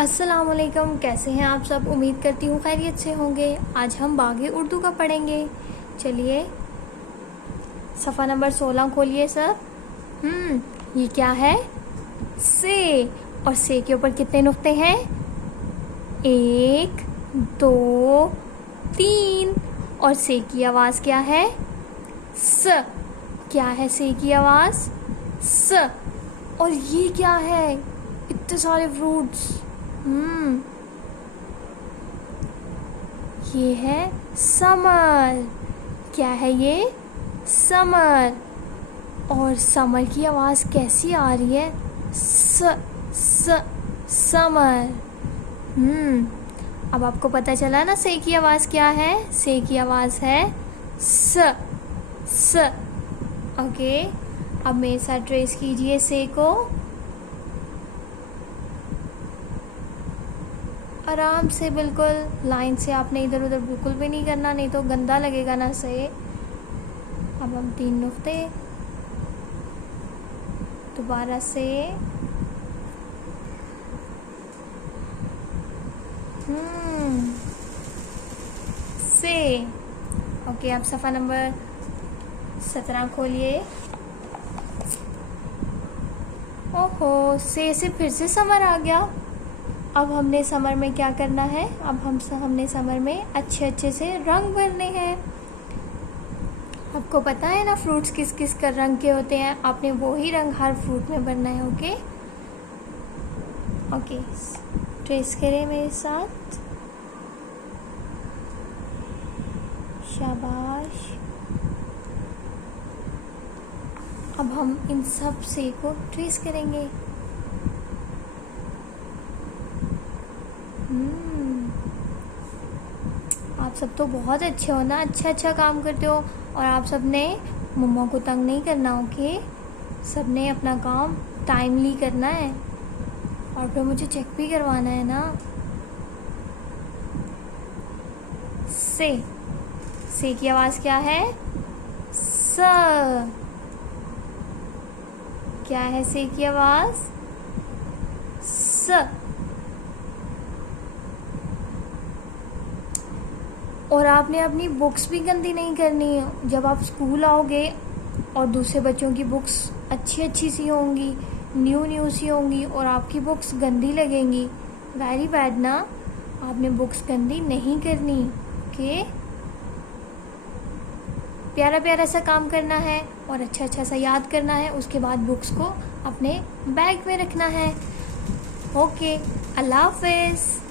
अस्सलामुअलैकुम, कैसे हैं आप सब। उम्मीद करती हूँ खैरियत से होंगे। आज हम बाग़े उर्दू का पढ़ेंगे। चलिए सफ़ा नंबर 16 खोलिए सर। ये क्या है? से। और से के ऊपर कितने नुक्ते हैं? 1 2 3। और से की आवाज़ क्या है? स। क्या है से की आवाज़? स। और ये क्या है? इतने सारे फ्रूट्स। ये है समर। क्या है ये? समर। और समर की आवाज़ कैसी आ रही है? स स समर। अब आपको पता चला ना से की आवाज़ क्या है? से की आवाज़ है स स। ओके, अब मेरे साथ ट्रेस कीजिए से को। आराम से, बिल्कुल लाइन से, आपने इधर उधर बिल्कुल भी नहीं करना, नहीं तो गंदा लगेगा ना से। अब हम 3 नुक्ते, दोबारा से। से। ओके, अब सफ़ा नंबर 17 खोलिए। ओहो, से फिर से समर आ गया। अब हमने समर में क्या करना है? अब हमने समर में अच्छे से रंग भरने हैं। आपको पता है ना फ्रूट्स किस किस का रंग के होते हैं। आपने वो ही रंग हर फ्रूट में भरना है। ओके ओके, ट्रेस करें मेरे साथ। शाबाश। अब हम इन सब से को ट्रेस करेंगे। आप सब तो बहुत अच्छे हो ना, अच्छा काम करते हो। और आप सब ने मम्मा को तंग नहीं करना। ओके, सब ने अपना काम टाइमली करना है। और फिर मुझे चेक भी करवाना है ना। से की आवाज़ क्या है? स। क्या है से की आवाज़? स। और आपने अपनी बुक्स भी गंदी नहीं करनी है। जब आप स्कूल आओगे और दूसरे बच्चों की बुक्स अच्छी सी होंगी, न्यू सी होंगी, और आपकी बुक्स गंदी लगेंगी, वेरी बैड ना। आपने बुक्स गंदी नहीं करनी। ओके, प्यारा सा काम करना है और अच्छा सा याद करना है। उसके बाद बुक्स को अपने बैग में रखना है। ओके, अल्लाह हाफ़िज़।